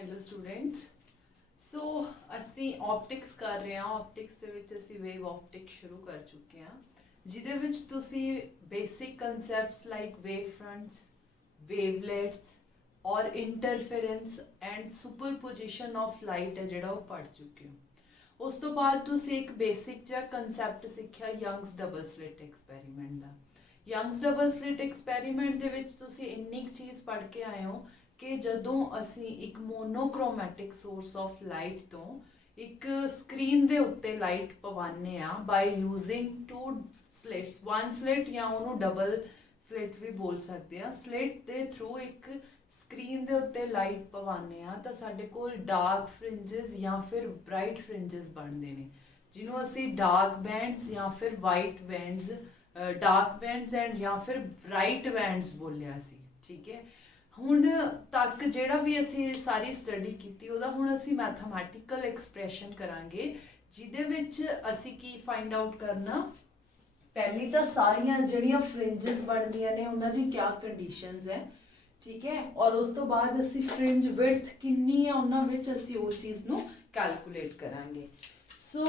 Hello students. सो ਅਸੀਂ optics कर रहे हैं। ऑप्टिक्स ਦੇ ਵਿੱਚ ਅਸੀਂ ਵੇਵ ऑप्टिक्स शुरू कर चुके हैं, ਜਿਹਦੇ ਵਿੱਚ ਤੁਸੀਂ basic concepts like wave fronts, wavelets और interference and superposition of light है ਜਿਹੜਾ ਉਹ पढ़ चुके हो। उस तो बाद ਤੁਸੀਂ एक बेसिक ਜਿਹਾ concept ਸਿੱਖਿਆ यंग्स डबल स्लिट एक्सपेरिमेंट ਦਾ। यंग्स डबल स्लिट एक्सपेरिमेंट ਦੇ ਵਿੱਚ ਤੁਸੀਂ ਇੰਨੀ ਚੀਜ਼ ਪੜ੍ਹ ਕੇ ਆਏ ਹੋ कि जदों असी एक मोनोक्रोमैटिक सोर्स ऑफ लाइट तो एक स्क्रीन दे उत्ते लाइट पवाने आ by using two slits, one slit या उन्होंने डबल स्लिट भी बोल सकते हैं। स्लिट दे थ्रू एक स्क्रीन दे उत्ते लाइट पवाने आ तो साडे कोल डार्क फ्रिंजेस या फिर ब्राइट फ्रिंजेस बनते हैं, जिन्हों असी डार्क बैंड्स या फिर white bands, dark bands and या फिर ब्राइट बैंड्स बोलिया सी। ठीक है, ਹੁਣ ਤੱਕ ਜਿਹੜਾ ਵੀ ਅਸੀਂ ਸਾਰੀ ਸਟੱਡੀ ਕੀਤੀ ਉਹਦਾ ਹੁਣ ਅਸੀਂ ਮੈਥਮੈਟੀਕਲ ਐਕਸਪ੍ਰੈਸ਼ਨ ਕਰਾਂਗੇ, ਜਿਹਦੇ ਵਿੱਚ ਅਸੀਂ ਕੀ ਫਾਈਂਡ ਆਊਟ ਕਰਨਾ। ਪਹਿਲੀ ਤਾਂ ਸਾਰੀਆਂ ਜਿਹੜੀਆਂ ਫ੍ਰਿੰਜਸ ਬਣਦੀਆਂ ਨੇ ਉਹਨਾਂ ਦੀ ਕਿਆ ਕੰਡੀਸ਼ਨਸ ਹੈ, ਠੀਕ ਹੈ, ਔਰ ਉਸ ਤੋਂ ਬਾਅਦ ਅਸੀਂ ਫ੍ਰਿੰਜ ਵਿਡਥ ਕਿੰਨੀ ਹੈ ਉਹਨਾਂ ਵਿੱਚ ਅਸੀਂ ਉਸ ਚੀਜ਼ ਨੂੰ ਕੈਲਕੂਲੇਟ ਕਰਾਂਗੇ। ਸੋ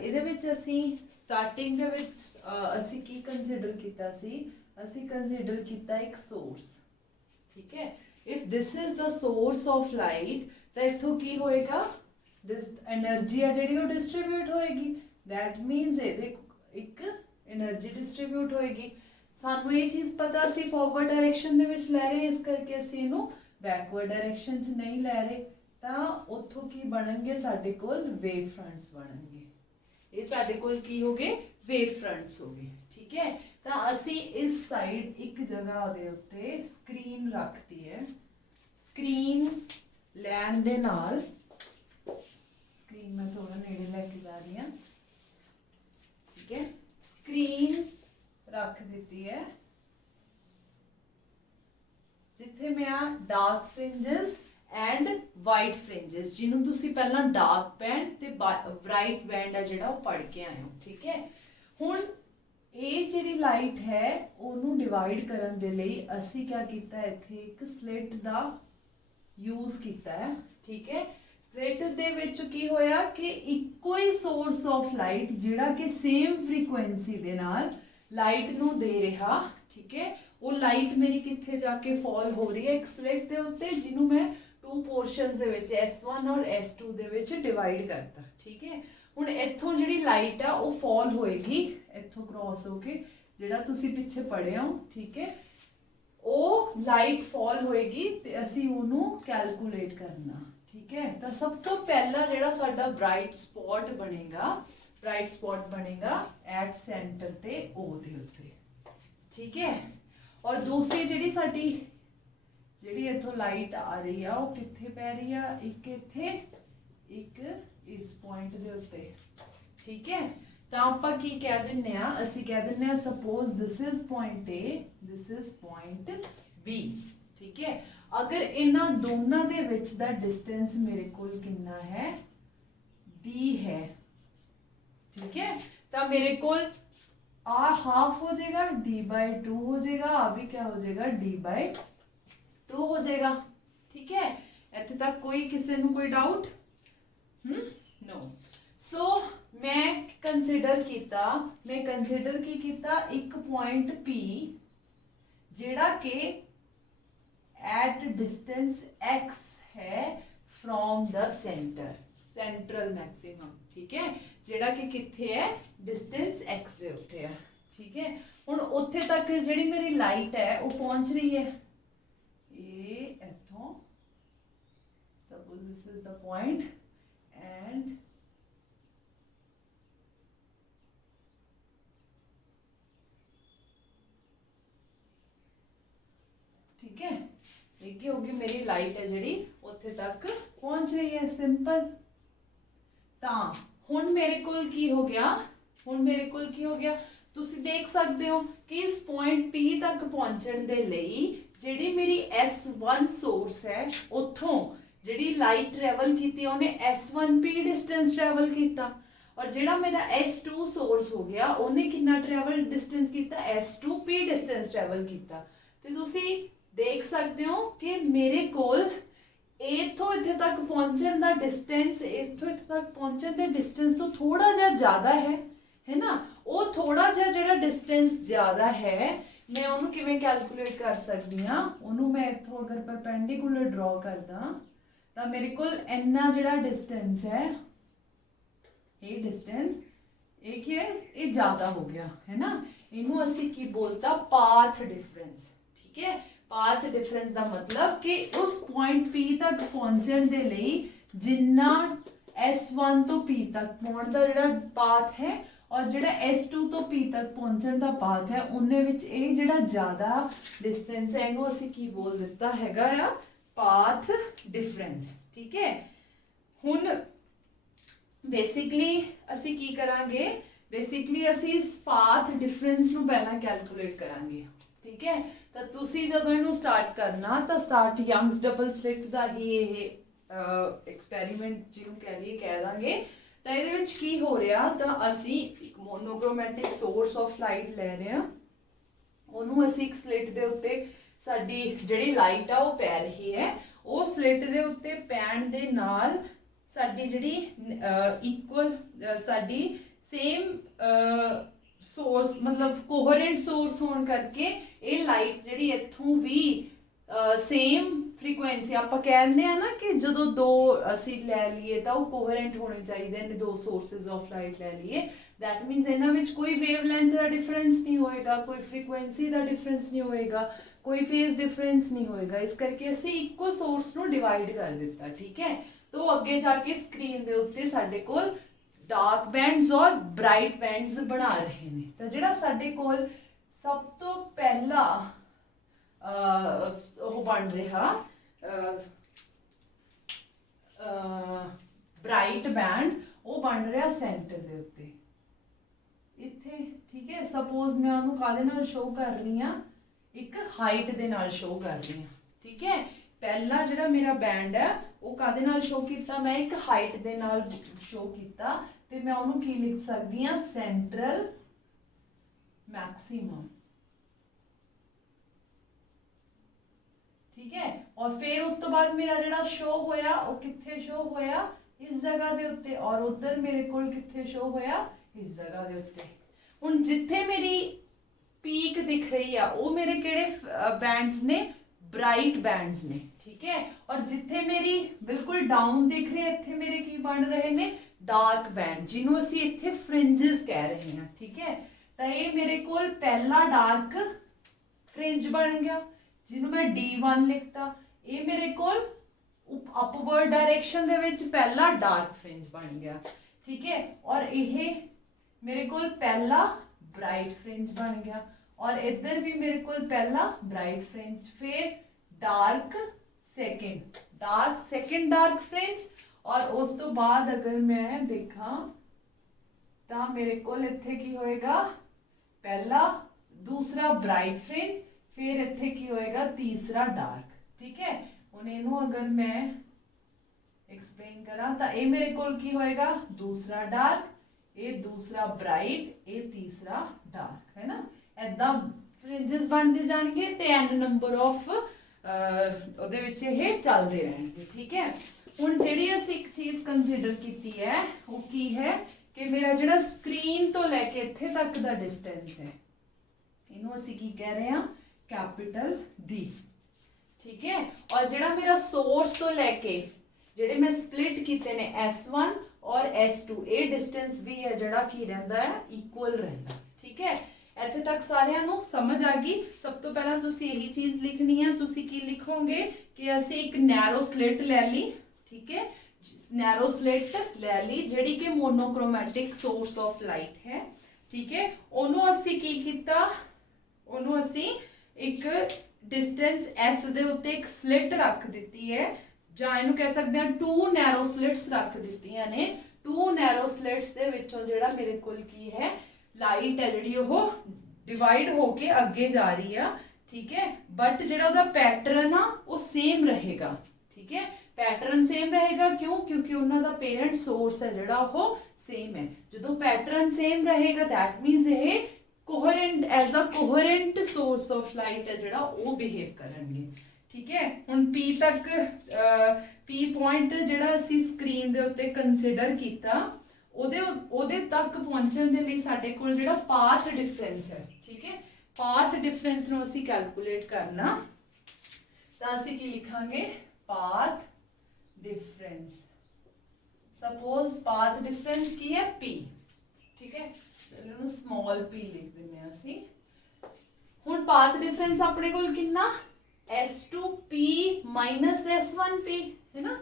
ਇਹਦੇ ਵਿੱਚ ਅਸੀਂ ਸਟਾਰਟਿੰਗ ਦੇ ਵਿੱਚ ਅਸੀਂ ਕੀ ਕੰਸੀਡਰ ਕੀਤਾ ਸੀ, ਅਸੀਂ ਕੰਸੀਡਰ ਕੀਤਾ ਇੱਕ ਸੋਰਸ। ठीक है, if this is the source of light तो इथों की होएगा, एनर्जी है जिहड़ी वो डिस्ट्रीब्यूट होएगी। दैट मीनस एक एनर्जी डिस्ट्रीब्यूट होएगी। सानू ये चीज़ पता सी फॉरवर्ड डायरेक्शन दे विच लै रहे, इस करके असीं इहनूं बैकवर्ड डायरेक्शन च नहीं लै रहे, तां उत्थों की बनणगे साडे कोल वेव फ्रंट्स बनणगे। ये साडे कोल की हो गए वेव फ्रंट्स हो गए। ठीक है, तो असी इस साइड एक जगह दे उत्ते स्क्रीन रखती है। स्क्रीन लैन दे नाल, स्क्रीन मैं थोड़ा नेड़े लेके जा रही हूँ। ठीक है, स्क्रीन रख दी है जिथे मैं dark fringes and white fringes, जिन्हों तुसी पहला डार्क बैंड ते ब्राइट बैंड है जिहड़ा वो पढ़ के आए हो। ठीक है, हुण ਇਹ ਜਿਹੜੀ ਲਾਈਟ ਹੈ ਉਹਨੂੰ ਡਿਵਾਈਡ ਕਰਨ ਦੇ ਲਈ ਅਸੀਂ ਕੀ ਕੀਤਾ, ਇੱਥੇ ਇੱਕ ਸਲਿਟ ਦਾ ਯੂਜ਼ ਕੀਤਾ ਹੈ। ਠੀਕ ਹੈ, ਸਲਿਟ ਦੇ ਵਿੱਚ ਕੀ ਹੋਇਆ ਕਿ ਇੱਕੋ ਹੀ ਸੋਰਸ ਆਫ ਲਾਈਟ ਜਿਹੜਾ ਕਿ ਸੇਮ ਫ੍ਰੀਕੁਐਂਸੀ ਦੇ ਨਾਲ ਲਾਈਟ ਨੂੰ ਦੇ ਰਿਹਾ। ਠੀਕ ਹੈ, ਉਹ ਲਾਈਟ ਮੇਰੀ ਕਿੱਥੇ ਜਾ ਕੇ ਫਾਲ ਹੋ ਰਹੀ ਹੈ, ਇੱਕ ਸਲਿਟ ਦੇ ਉੱਤੇ, ਜਿਹਨੂੰ ਮੈਂ ਟੂ ਪੋਰਸ਼ਨਸ ਦੇ ਵਿੱਚ S1 ਔਰ S2 ਦੇ ਵਿੱਚ ਡਿਵਾਈਡ ਕਰਤਾ। ਠੀਕ ਹੈ, ਹੁਣ ਇੱਥੋਂ ਜਿਹੜੀ ਲਾਈਟ ਆ ਉਹ ਫਾਲ ਹੋਏਗੀ ਇੱਥੋਂ ਕ੍ਰੋਸ ਹੋ ਕੇ, ਜਿਹੜਾ ਤੁਸੀਂ ਪਿੱਛੇ ਪੜ੍ਹੇ ਹੋ। ਠੀਕ ਹੈ, ਉਹ ਲਾਈਟ ਫਾਲ ਹੋਏਗੀ ਤੇ ਅਸੀਂ ਉਹਨੂੰ ਕੈਲਕੂਲੇਟ ਕਰਨਾ। ਠੀਕ ਹੈ, ਤਾਂ ਸਭ ਤੋਂ ਪਹਿਲਾ ਜਿਹੜਾ ਸਾਡਾ ਬ੍ਰਾਈਟ ਸਪੌਟ ਬਣੇਗਾ ਐਟ ਸੈਂਟਰ ਤੇ O ਦੇ ਉੱਤੇ। ਠੀਕ ਹੈ, ਔਰ ਦੂਸਰੀ ਜਿਹੜੀ ਸਾਡੀ ਜਿਹੜੀ ਇੱਥੋਂ ਲਾਈਟ ਆ ਰਹੀ ਆ ਉਹ ਕਿੱਥੇ ਪੈ ਰਹੀ ਆ, ਇੱਕ ਇੱਥੇ, ਇੱਕ इस पॉइंट दे उत्ते। ठीक है, तो आपां की कह दिन्ने आ, असीं कह दिन्ने आ suppose this is point A, this is point B। ठीक है, अगर इन्हां दोनों दे विच दा डिस्टेंस मेरे कोल कितना है, D है। ठीक है, तो मेरे कोल आ हाफ हो जाएगा, D/2 हो जाएगा, आ भी क्या हो जाएगा, D/2 हो जाएगा। ठीक है, इत्थे तक कोई किसी नूं कोई डाउट? नो। सो मैं कंसीडर की कीता एक पॉइंट P जेड़ा के एट डिस्टेंस x है फ्रॉम द सेंट्रल मैक्सिमम। ठीक है, जेड़ा कि किथे है, डिस्टेंस x दे उत्ते है। ठीक है, हुण उत्थे तक जेड़ी मेरी लाइट है वो पहुंच रही है, ये इथों suppose this is the point and ठीक है, एक ही होगी मेरी लाइट है जी उत्थे तक पहुंच रही है, सिंपल। तो हुण मेरे कोल की हो गया, तुसी देख सकते हो कि इस पॉइंट P तक पहुंचण दे लई जिहड़ी मेरी S1 सोर्स है उत्थों जिहड़ी लाइट ट्रैवल की उन्हें S1P डिस्टेंस ट्रैवल किया, और जिहड़ा मेरा S2 सोर्स हो गया उन्हें कितना ट्रैवल डिस्टेंस किया, S2P डिस्टेंस ट्रैवल किया। तो तुसी देख सकते हो कि मेरे कोल इथों इत्थे तक पहुंचण दा डिस्टेंस, इथों इत्थे तक पहुंचण दे डिस्टेंस तो थोड़ा जिहा ज़्यादा है ना। वो थोड़ा जिहा जिहड़ा डिस्टेंस ज़्यादा है, मैं उन्होंने किवें कैलकुलेट कर सकती हाँ। उन्होंने मैं इथों अगर परपेंडिकुलर ड्रॉ करदा तो मेरे को इन्ना जिहड़ा डिस्टेंस ये डिस्टेंस एक है, ये ज़्यादा हो गया है ना। इनू असी की बोलता पाथ डिफरेंस। ठीक है, पाथ डिफरेंस का मतलब कि उस पॉइंट P तक पहुंचने दे लई जिन्ना S1 तो P तक पहुंचने का जिहड़ा पाथ है और जिहड़ा S2 तो P तक पहुंचने का पाथ है, उन्हें विच ये जिहड़ा ज़्यादा डिस्टेंस है इनू असी की बोल दिता हैगा आ पाथ डिफरेंस। ठीक है, हुण बेसिकली असी की करांगे, बेसिकली असी इस पाथ डिफरेंस नू पहला कैलकुलेट करांगे। ठीक है, तो तुसी जदों इनू स्टार्ट करना तो स्टार्ट यंग्स डबल स्लिट दा ही ये एक्सपेरिमेंट जिहनू कह लईए कह दांगे। तो इहदे विच की हो रहा, तो असी एक मोनोक्रोमैटिक सोर्स ऑफ लाइट लै रहे हैं, उन्होंने असी एक स्लिट दे उत्ते साडी जिहड़ी लाइट आ वो पै रही है, वो स्लिट दे उत्ते पैण दे नाल साडी जिहड़ी इक्वल साडी सेम सोर्स मतलब कोहरेंट सोर्स होने करके ये लाइट जिहड़ी इत्थों भी सेम फ्रीकुएंसी आपां कहंदे आ ना कि जदों दो असी लै लीए तो कोहरेंट होने चाहिए ने, दो सोर्सेज ऑफ लाइट लै लीए, दैट मीनस इन्हां विच कोई वेवलेंथ का डिफरेंस नहीं होएगा, कोई फ्रीकुएंसी का डिफरेंस नहीं होएगा, कोई फेज डिफरेंस नहीं होएगा। इस करके असी इक्को सोर्स नूं डिवाइड कर दिता। ठीक है, तो अगे जाके स्क्रीन दे उत्ते साडे कोल डार्क बैंड्स और ब्राइट बैंड्स बना रहे हैं। तो जिहड़ा साडे कोल सब तो पहला वो बन रहा ब्राइट बैंड, वो बन रहा सेंटर दे उत्ते इत्थे। ठीक है, सपोज मैं उन्होंने कादे नाल शो कर रही हाँ, एक हाइट दे नाल शो कर रही हाँ। ठीक है, पहला जिहड़ा मेरा बैंड है वो कादे नाल शो किया, मैं एक हाइट दे नाल शो किया, तो मैं उन्होंने की लिख सकती हाँ सेंट्रल मैक्सिमम। ठीक है, और फिर उस तो बाद मेरा जिहड़ा शो होया वो कित्थे शो होया, इस जगह दे उत्ते, और उधर मेरे कोल कित्थे शो होया, इस जगह दे उत्ते। हुण जिथे मेरी पीक दिख रही है वो मेरे केड़े बैंड्स ने, ब्राइट बैंड्स ने। ठीक है, और जिथे मेरी बिल्कुल डाउन दिख रही है इत्थे मेरे की बन रहे ने डार्क बैंड, जिन्हों असी इत्थे फ्रिंजेस कह रहे हैं। ठीक है, तो ये मेरे कोल पहला डार्क फ्रिंज बन गया जिन्हों मैं D1 लिखता, ये मेरे कोल अपवर्ड डायरेक्शन दे विच पहला डार्क फ्रिंज बन गया। ठीक है, और यह मेरे कोल पहला ब्राइट फ्रिंज बन गया, और इधर भी मेरे कोल पहला ब्राइट फ्रिंज, फिर डार्क सेकंड डार्क फ्रिंज, और उस तो बाद अगर मैं देखा तो मेरे को इत्थे की होएगा पहला दूसरा ब्राइट फ्रिंज, फिर इत्थे की होएगा तीसरा डार्क। ठीक है, हुण इहनूं अगर मैं एक्सप्लेन करा तो ये मेरे को की होएगा दूसरा डार्क, ये दूसरा ब्राइट, ये तीसरा डार्क, है ना। ऐदा फ्रिंजेस बनते जाएंगे तो एन नंबर ऑफ ਉਹਦੇ ਵਿੱਚ ਇਹ ਚੱਲਦੇ ਰਹਿਣਗੇ। ठीक है, ਹੁਣ ਜਿਹੜੀ ਅਸੀਂ ਇੱਕ ਚੀਜ਼ ਕੰਸੀਡਰ ਕੀਤੀ ਹੈ ਉਹ ਕੀ ਹੈ ਕਿ ਮੇਰਾ ਜਿਹੜਾ ਸਕਰੀਨ ਤੋਂ ਲੈ ਕੇ ਇੱਥੇ ਤੱਕ ਦਾ ਡਿਸਟੈਂਸ ਹੈ ਇਹਨੂੰ ਅਸੀਂ ਕੀ ਕਹਿ ਰਹੇ ਹਾਂ, कैपिटल D। ठीक है, और ਜਿਹੜਾ ਮੇਰਾ सोर्स ਤੋਂ ਲੈ ਕੇ ਜਿਹੜੇ ਮੈਂ ਸਪਲਿਟ ਕੀਤੇ ਨੇ S1 और S2, ਇਹ डिस्टेंस भी है ਜਿਹੜਾ ਕੀ ਰਹਿੰਦਾ ਹੈ, ਇਕੁਅਲ ਰਹਿੰਦਾ। ठीक है, ਇੱਥੇ ਤੱਕ ਸਾਰਿਆਂ ਨੂੰ ਸਮਝ ਆ ਗਈ। ਸਭ ਤੋਂ ਪਹਿਲਾਂ ਤੁਸੀਂ ਇਹੀ ਚੀਜ਼ ਲਿਖਣੀ ਹੈ, ਤੁਸੀਂ ਕੀ ਲਿਖੋਗੇ ਕਿ ਅਸੀਂ ਇੱਕ ਨੈਰੋ ਸਲਿਟ ਲੈ ਲਈ। ਠੀਕ ਹੈ, ਨੈਰੋ ਸਲਿਟ ਲੈ ਲਈ ਜਿਹੜੀ ਕਿ ਮੋਨੋਕ੍ਰੋਮੈਟਿਕ ਸੋਰਸ ਆਫ ਲਾਈਟ ਹੈ। ਠੀਕ ਹੈ, ਉਹਨੂੰ ਅਸੀਂ ਕੀ ਕੀਤਾ, ਉਹਨੂੰ ਅਸੀਂ ਇੱਕ डिस्टेंस S ਦੇ ਉੱਤੇ ਇੱਕ ਸਲਿਟ ਰੱਖ ਦਿੱਤੀ ਹੈ, ਜਾਂ ਇਹਨੂੰ ਕਹਿ ਸਕਦੇ ਹਾਂ 2 ਨੈਰੋ ਸਲਿਟਸ ਰੱਖ ਦਿੱਤੀਆਂ ਨੇ। 2 ਨੈਰੋ ਸਲਿਟਸ ਦੇ ਵਿੱਚੋਂ ਜਿਹੜਾ ਮੇਰੇ ਕੋਲ ਕੀ ਹੈ, लाइट है जी डिवाइड होके अगे जा रही है। ठीक है, बट जो पैटर्न आ वो सेम रहेगा। ठीक है, पैटर्न सेम रहेगा, क्यों, क्योंकि उन्होंने पेरेंट सोर्स है जोड़ा वो सेम है। जो पैटर्न सेम रहेगा दैट मीनस ये coherent as a coherent source of light है जोड़ा वो बिहेव करेंगे। ठीक है, हुण P तक P पॉइंट जिहड़ा असीं स्क्रीन दे उत्ते कंसीडर कीता ਉਹਦੇ तक पहुंचण दे लई साडे कोल जिहड़ा पाथ डिफरेंस है, ठीक है, पाथ डिफरेंस नूं असीं कैलकुलेट करना तां असीं की लिखांगे path difference. Suppose path difference की है P, ठीक है, चलो इहनूं स्मॉल p लिख दिंदे हां असीं। हुण पाथ डिफरेंस अपने कोल कितना S2P माइनस S1P है ना।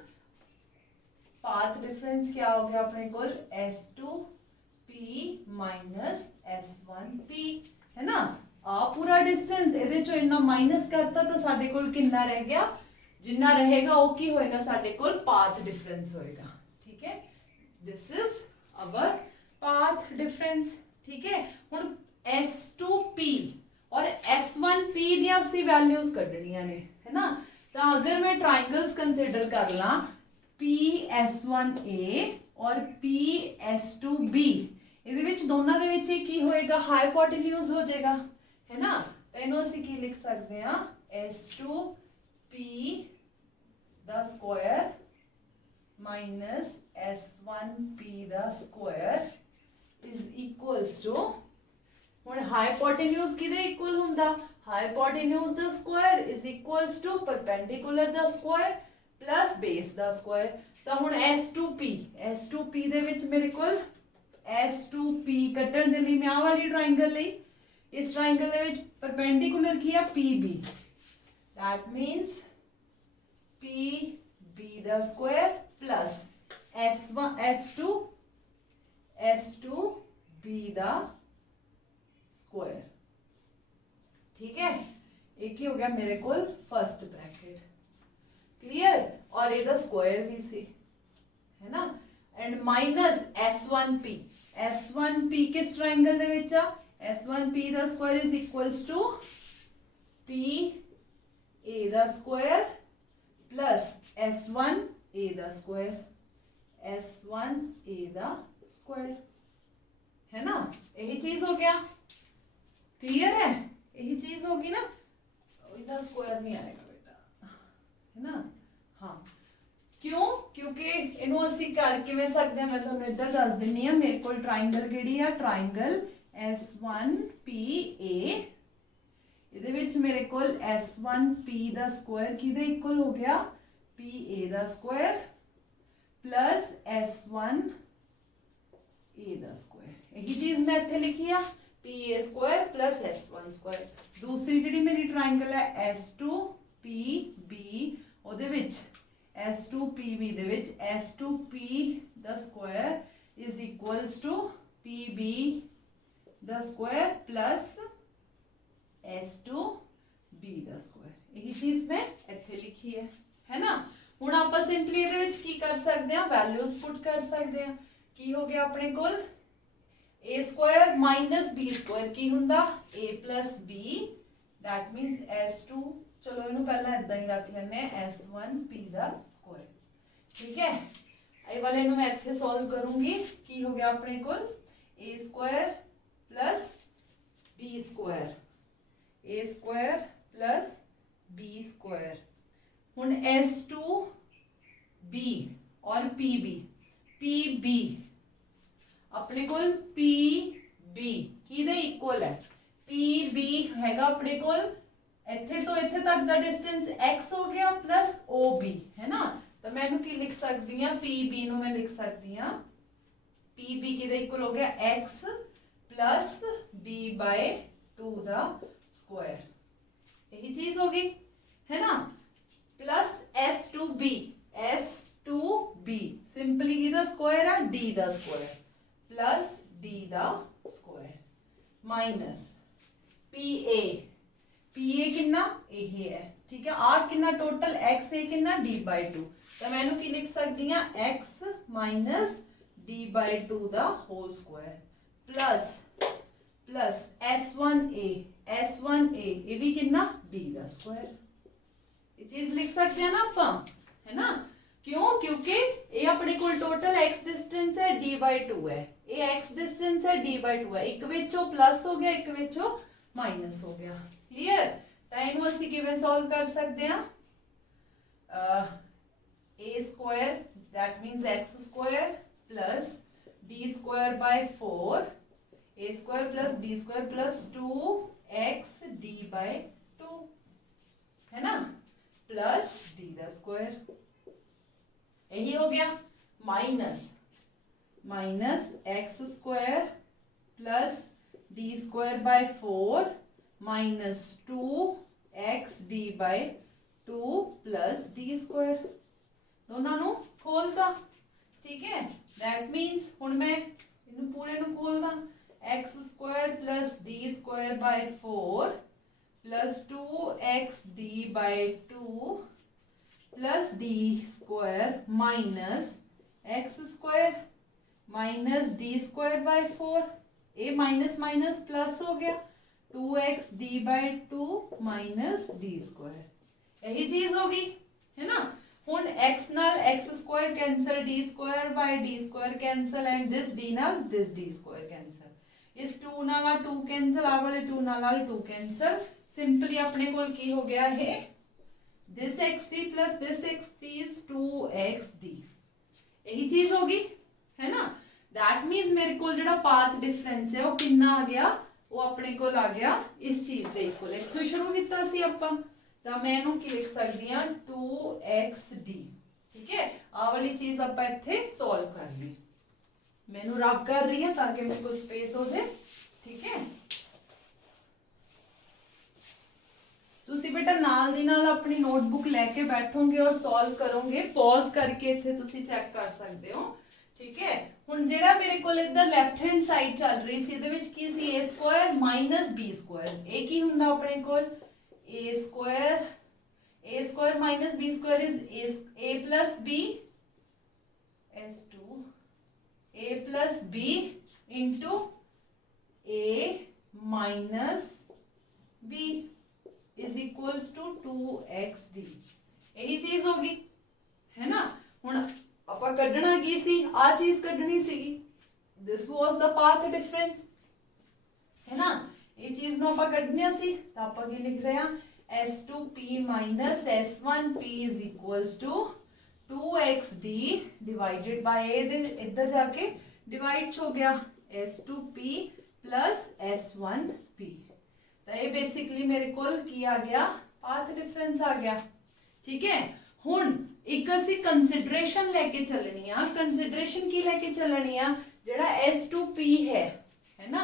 पाथ डिफरेंस क्या हो गया अपने कोल S2P माइनस S1P है ना। आ पूरा डिस्टेंस इहदे चों इन्ना माइनस करता तो साडे कोल कितना रह गया, जिन्ना रहेगा वो की होएगा साडे कोल पाथ डिफरेंस होएगा, ठीक है। This is our path difference, ठीक है। हुण S2P और S1P दियां असी वैल्यूज कढणियां ने है ना। तो अगर मैं ट्रायंगल्स कंसीडर कर ला PS1A और PS2B, ਇਹਦੇ ਵਿੱਚ ਦੋਨਾਂ ਦੇ ਵਿੱਚ ਕੀ ਹੋਏਗਾ, ਹਾਈਪੋਟੇन्यूज हो जाएगा है ना। तो ਇਹਨੂੰ ਅਸੀਂ ਕੀ ਲਿਖ ਸਕਦੇ ਹਾਂ S2P ਦਾ ਸਕੁਆਇਰ माइनस S1P ਦਾ ਸਕੁਆਇਰ is equals to, ਹੁਣ ਹਾਈਪੋਟੇन्यूज ਕਿਹਦੇ ਇਕੁਅਲ ਹੁੰਦਾ, ਹਾਈਪੋਟੇन्यूज ਦਾ square is equals to perpendicular ਦਾ ਸਕੁਆਇਰ प्लस बेस ਦਾ ਸਕੁਆਇਰ। ਤਾਂ ਹੁਣ S2P ਦੇ ਵਿੱਚ ਮੇਰੇ ਕੋਲ S2P ਕੱਢਣ ਦੇ ਲਈ ਮੈਂ ਆਹ ਵਾਲੀ ਟ੍ਰਾਇੰਗਲ ਲਈ, ਇਸ ਟ੍ਰਾਇੰਗਲ ਦੇ ਵਿੱਚ ਪਰਪੈਂਡੀਕੁਲਰ ਕੀ ਆ PB, that means PB ਦਾ ਸਕੁਆਇਰ प्लस S2B ਦਾ ਸਕੁਆਇਰ, ठीक है। एक ही हो गया मेरे को फर्स्ट ब्रैकेट, क्लियर, और इधर स्क्वायर भी सी है ना। एंड माइनस S1P किस ट्रायंगल दे विच आ, S1P दा square is equals to PA दा स्क्वायर प्लस S1A दा स्क्वायर, S1A दा स्क्वायर है ना। यही चीज हो गया, क्लियर है, यही चीज होगी ना। इधर स्क्वायर नहीं आएगा बेटा है ना। हाँ क्यों, क्योंकि इनू असी कर किवें सकते हैं, मैं तुहानूं इधर दस दिन्नी हां। मेरे कोल ट्रायंगल किहड़ी आ, ट्रायंगल S1PA, इहदे विच मेरे कोल S1P दा स्क्वायर किहदे इक्वल हो गया, PA दा स्क्वायर प्लस S1A दा स्क्वायर। यही चीज मैं इत्थे लिखी आ PA square plus S1 square. दूसरी जिहड़ी मेरी ट्रायंगल है S2PB, ਉਹਦੇ ਵਿੱਚ S2PB ਦੇ ਵਿੱਚ S2P ਦਾ square is equals to PB ਦਾ ਸਕੁਆਇਰ ਪਲਸ S2B ਦਾ ਸਕੁਆਇਰ। ਇਹੀ ਚੀਜ਼ ਮੈਂ ਇੱਥੇ ਲਿਖੀ ਹੈ ਨਾ। ਹੁਣ ਆਪਾਂ ਸਿੰਪਲੀ ਇਹਦੇ ਵਿੱਚ ਕੀ ਕਰ ਸਕਦੇ ਹਾਂ, ਵੈਲਿਊਜ਼ ਪੁੱਟ ਕਰ ਸਕਦੇ ਹਾਂ। ਕੀ ਹੋ ਗਿਆ ਆਪਣੇ ਕੋਲ A square minus B square की हुंदा A plus B, that means S2, चलो इनू पहला इदां ही रख लेने S1P दा स्क्वायर, ठीक है। आई वाले इनू मैं इत्थे सॉल्व करूंगी, की हो गया अपने कोल A square plus B square, A square plus B square. हुण S2B और PB अपने कोल PB किहदे इक्वल है, PB हैगा अपने कोल इत्थे तो इत्थे तक दा डिस्टेंस x हो गया प्लस OB है ना। तो मैं इनू की लिख सकती हां, PB नू मैं लिख सकती हां PB किहदे इक्वल हो गया x प्लस B/2 दा स्क्वायर, यही चीज होगी है ना। प्लस S2B सिंपली किहदा स्क्वायर है D दा स्क्वायर प्लस D दा स्क्वायर माइनस PA कितना A है, ठीक है। R कितना टोटल XA कितना D/2, तो मैं इनू की लिख सकती हां x माइनस D/2 दा होल स्क्वायर प्लस S1A ये भी कितना D दा स्क्वायर। ये चीज लिख सकते हैं ना आप, है ना। क्यों, क्योंकि ये अपने कोल टोटल x डिस्टेंस है D/2 है, ये x डिस्टेंस है D/2 है, एक विचों प्लस हो गया एक विचों माइनस हो गया, क्लियर। तो इनू असीं किवें सॉल्व कर सकते हैं, a square, that means x square plus d square by 4, a square plus b square plus 2x d by 2, है ना, प्लस d का स्क्वायर, यही हो गया, minus X square plus D square by 4 minus 2x d by 2 plus D square, दोनों ਨੂੰ खोलता, ठीक है, दैट मीन्स हुण मैं इन्हू पूरे ਨੂੰ खोलदा, x square plus d square by 4 plus 2x d by 2 plus D square minus X square minus D square by 4, ए माइनस माइनस प्लस हो गया, 2x D by 2 minus D square, यही चीज होगी, है ना। हुण x नाल x square cancel, D square by D square cancel and this D नाल दिस डी स्क्वायर कैंसल, इस 2 नाल 2 कैंसल, आ वाले 2 नाल 2 कैंसल, सिंपली अपने कोल की हो गया है this xt plus this xt is 2xd, यही चीज होगी, है ना। दैट मीन्स मेरे को जो पाथ डिफरेंस है वो कितना आ गया, वो अपने को आ गया इस चीज के इक्वल, इत्थों शुरू किया सी आपां, तां मैं इहनूं की लिख सकदी हां 2xd, ठीक है। आ वाली चीज आपां इत्थे सॉल्व कर ली, मैं इहनूं रब कर रही हां ताकि मेरे को स्पेस हो जाए, ठीक है। तुसी बेटा नाल दी नाल अपनी नोटबुक लेके बैठोगे और सॉल्व करोगे, पॉज करके इत्थे तुसी चेक कर सकते हो, ठीक है। हुण जेड़ा मेरे कोल इधर लेफ्ट हैंड साइड चल रही सी, इहदे विच की सी a square minus b square, ए की हुंदा अपने कोल a square minus b square is a plus b s2 a plus b into a minus b is equals to 2xd, यही चीज होगी, है ना। हुण आपां कढना की सी, आ चीज कढनी सीगी, this was the path difference, है ना। ये चीज नु आपां कढनिया सी, तो आपां की लिख रहे हैं s2p minus s1p is equals to 2xd divided by इधर जाके डिवाइड हो गया s2p प्लस s1p, तो ये बेसिकली मेरे कोल की आ गया, पाथ डिफरेंस आ गया, ठीक है। हुण एक असी कंसिडरेशन लेके चलनी आ, कंसिडरेशन की लेके चलनी आ, जेड़ा S2P है ना।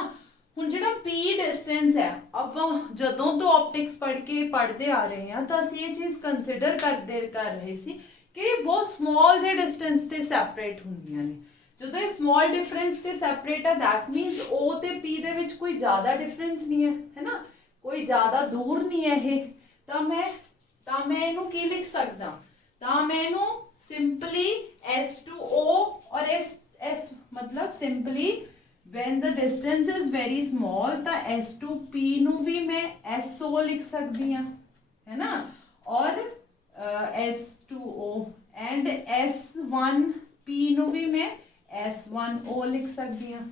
हुण जेड़ा P डिस्टेंस है, आपां जदों तो ऑप्टिक्स पढ़ते आ रहे हैं, तो असी ये चीज कंसिडर कर रहे सी कि बहुत स्मॉल जे डिस्टेंस ते सैपरेट हुंदियां ने, ਜਦੋਂ ਇਹ स्मॉल डिफरेंस ਤੇ ਸੈਪਰੇਟ ਹੈ, दैट मीन्स O ਤੇ P ਦੇ ਵਿੱਚ ਕੋਈ ਜ਼ਿਆਦਾ डिफरेंस नहीं है ना, कोई ज़्यादा दूर नहीं है ये, ਤਾਂ मैं ਇਹਨੂੰ ਕੀ ਲਿਖ ਸਕਦਾ, ਤਾਂ मैं ਇਹਨੂੰ सिंपली S2O और S मतलब simply when the distance is very small ਤਾਂ S2P ਨੂੰ ਵੀ मैं SO लिख सकदी हां, है ना, और S2O and S1P ਨੂੰ भी मैं S1O लिख सकती हूँ,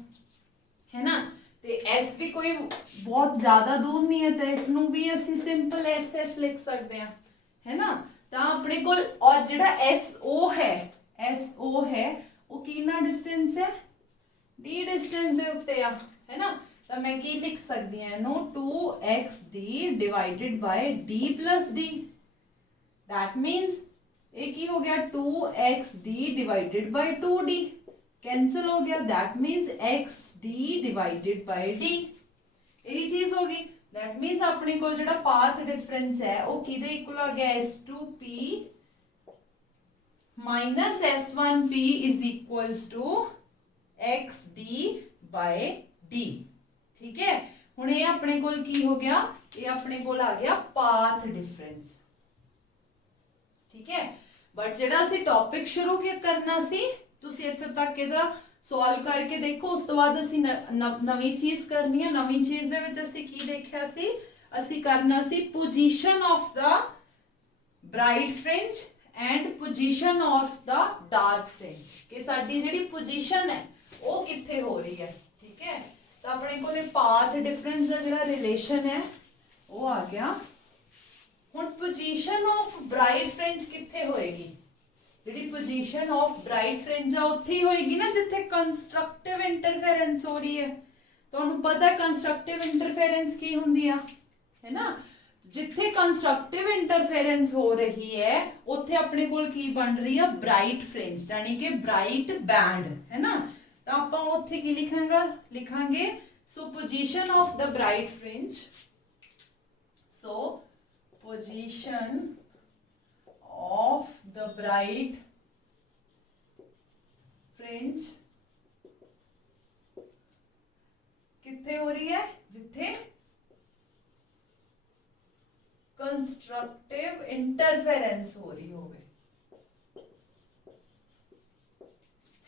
है ना। ते S भी कोई बहुत ज्यादा दूर नहीं है, तो इसनू भी असी सिंपल SS लिख सकते हैं, है ना। तो अपने को और जेड़ा SO है वो कितना डिस्टेंस है, D डिस्टेंस दे उत्ते आ, है ना। तो मैं की लिख सकती हूं no 2xd divided by d plus d, that means एक ही हो गया 2xd divided bye 2d, cancel हो गया, that means xd divided by d, यही चीज होगी। दैट मीन्स अपने को जो पाथ डिफरेंस है वो किदे इक्वल आ गया S2p minus S1p is equals to xd by d, ठीक है। हुण ये अपने कोल की हो गया, ये अपने कोल आ गया पाथ डिफरेंस, ठीक है। बट जेड़ा असी टॉपिक शुरू करना सी, तुसी इत्थे तक इहदा सॉल्व करके देखो, उस तो बाद असी नवी चीज करनी है। नवी चीज दे विच असी की देखिया सी, असी करना सी position of the bright fringe and position of the dark fringe, कि साडी जेहड़ी पोजीशन है वो कित्थे हो रही है, ठीक है। तो अपने को पाथ डिफरेंस का जो रिलेशन है वो आ गया ਹੁਣ ਪੋਜੀਸ਼ਨ ਆਫ ਬ੍ਰਾਈਟ ਫ੍ਰਿੰਜ ਕਿੱਥੇ ਹੋਏਗੀ? ਜਿਹੜੀ ਪੋਜੀਸ਼ਨ ਆਫ ਬ੍ਰਾਈਟ ਫ੍ਰਿੰਜ ਆ ਉੱਥੇ ਹੀ ਹੋਏਗੀ ਨਾ ਜਿੱਥੇ ਕੰਸਟਰਕਟਿਵ ਇੰਟਰਫੇਰੈਂਸ ਹੋ ਰਹੀ ਹੈ। ਤੁਹਾਨੂੰ ਪਤਾ ਕੰਸਟਰਕਟਿਵ ਇੰਟਰਫੇਰੈਂਸ ਕੀ ਹੁੰਦੀ ਆ, ਹੈ ਨਾ? ਜਿੱਥੇ ਕੰਸਟਰਕਟਿਵ ਇੰਟਰਫੇਰੈਂਸ ਹੋ ਰਹੀ ਹੈ ਉੱਥੇ ਆਪਣੇ ਕੋਲ ਕੀ ਬਣ ਰਹੀ ਆ? ਬ੍ਰਾਈਟ ਫ੍ਰਿੰਜ, ਯਾਨੀ ਕਿ ਬ੍ਰਾਈਟ ਬੈਂਡ, ਹੈ ਨਾ? ਤਾਂ ਆਪਾਂ ਉੱਥੇ ਕੀ ਲਿਖਾਂਗੇ so position of the bright fringe, so position of the bright fringe कित्थे हो रही है? जिथे कंस्ट्रक्टिव इंटरफेरेंस हो रही होवे,